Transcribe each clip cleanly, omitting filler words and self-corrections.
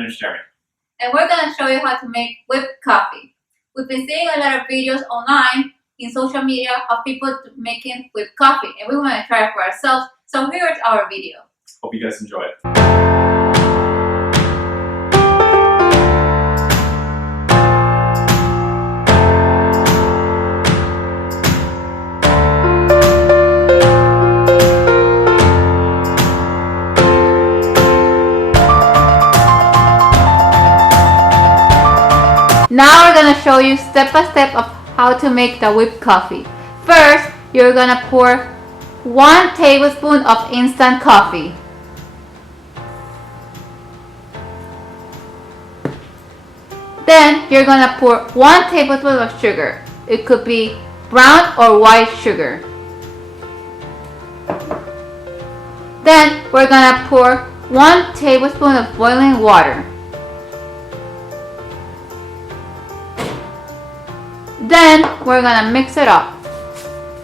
My name is Jeremy. And we're going to show you how to make whipped coffee. We've been seeing a lot of videos online in social media of people making whipped coffee, and we want to try it for ourselves. So here's our video. Hope you guys enjoy it. Now we're going to show you step by step of how to make the whipped coffee. First, you're going to pour 1 tablespoon of instant coffee. Then you're going to pour 1 tablespoon of sugar. It could be brown or white sugar. Then we're going to pour 1 tablespoon of boiling water. Then we're going to mix it up,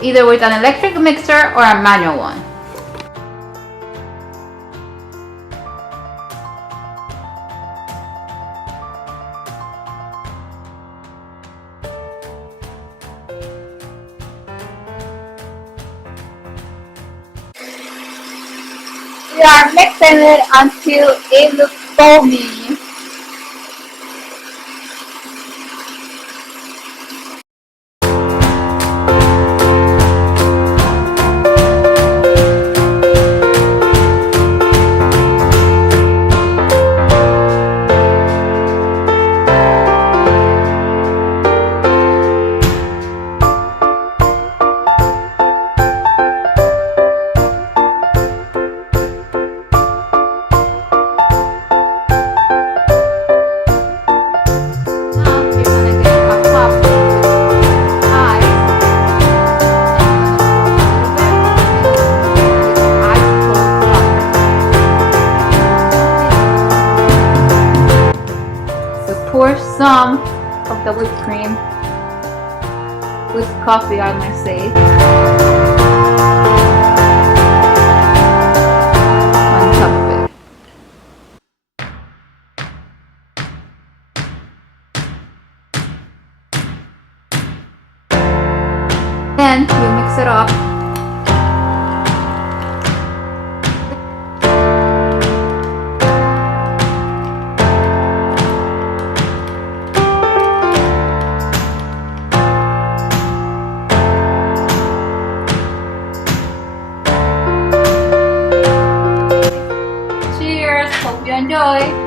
either with an electric mixer or a manual one. We are mixing it until it looks foamy. Pour some of the whipped cream, with coffee I might say, on top of it. Then you mix it up. Cheers! Hope you enjoy!